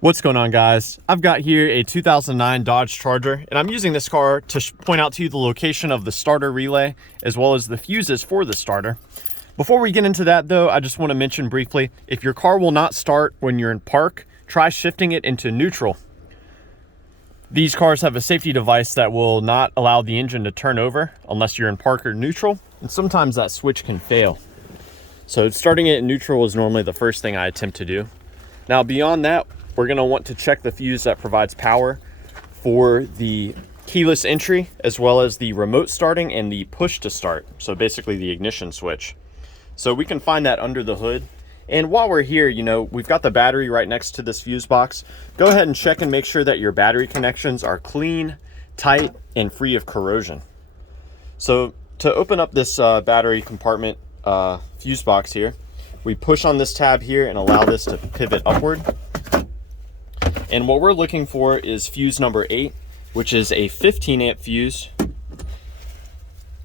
What's going on, guys? I've got here a 2009 Dodge Charger, and I'm using this car to point out to you the location of the starter relay as well as the fuses for the starter. Before we get into that though, I just want to mention briefly, if your car will not start when you're in park, try shifting it into neutral. These cars have a safety device that will not allow the engine to turn over unless you're in park or neutral, and sometimes that switch can fail. So starting it in neutral is normally the first thing I attempt to do. Now beyond that, we're going to want to check the fuse that provides power for the keyless entry, as well as the remote starting and the push to start. So basically the ignition switch. So we can find that under the hood. And while we're here, we've got the battery right next to this fuse box. Go ahead and check and make sure that your battery connections are clean, tight, and free of corrosion. So to open up this battery compartment fuse box here, we push on this tab here and allow this to pivot upward. And what we're looking for is fuse number 8, which is a 15 amp fuse.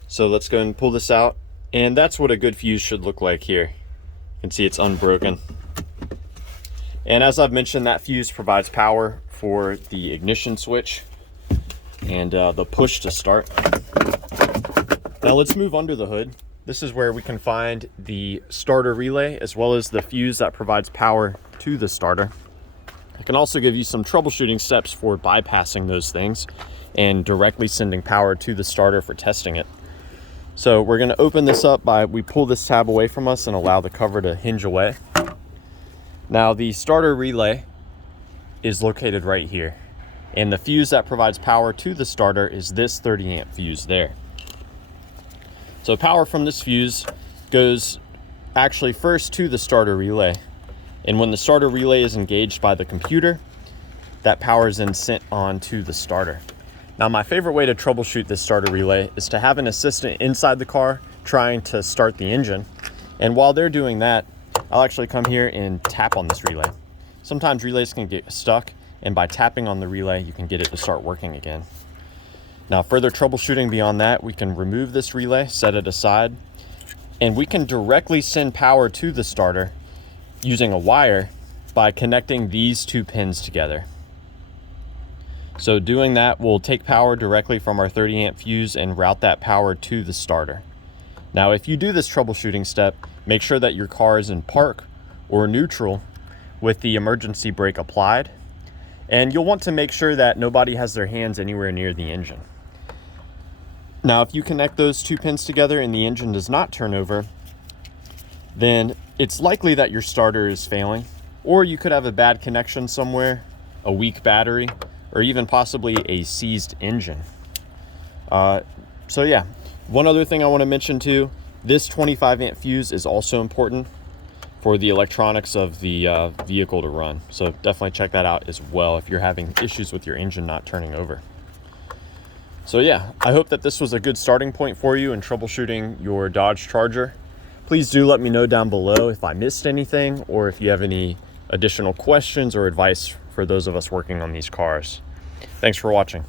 So let's go and pull this out. And that's what a good fuse should look like here. You can see it's unbroken. And as I've mentioned, that fuse provides power for the ignition switch and the push to start. Now let's move under the hood. This is where we can find the starter relay as well as the fuse that provides power to the starter. I can also give you some troubleshooting steps for bypassing those things and directly sending power to the starter for testing it. So we're going to open this up we pull this tab away from us and allow the cover to hinge away. Now the starter relay is located right here, and the fuse that provides power to the starter is this 30 amp fuse there. So power from this fuse goes actually first to the starter relay. And when the starter relay is engaged by the computer, that power is then sent on to the starter. Now, my favorite way to troubleshoot this starter relay is to have an assistant inside the car trying to start the engine. And while they're doing that, I'll actually come here and tap on this relay. Sometimes relays can get stuck, and by tapping on the relay, you can get it to start working again. Now, further troubleshooting beyond that, we can remove this relay, set it aside, and we can directly send power to the starter using a wire by connecting these two pins together. So doing that will take power directly from our 30 amp fuse and route that power to the starter. Now, if you do this troubleshooting step, make sure that your car is in park or neutral with the emergency brake applied. And you'll want to make sure that nobody has their hands anywhere near the engine. Now, if you connect those two pins together and the engine does not turn over, then it's likely that your starter is failing, or you could have a bad connection somewhere, a weak battery, or even possibly a seized engine. So yeah, one other thing I want to mention too, this 25 amp fuse is also important for the electronics of the vehicle to run. So definitely check that out as well if you're having issues with your engine not turning over. So yeah, I hope that this was a good starting point for you in troubleshooting your Dodge Charger. Please do let me know down below if I missed anything or if you have any additional questions or advice for those of us working on these cars. Thanks for watching.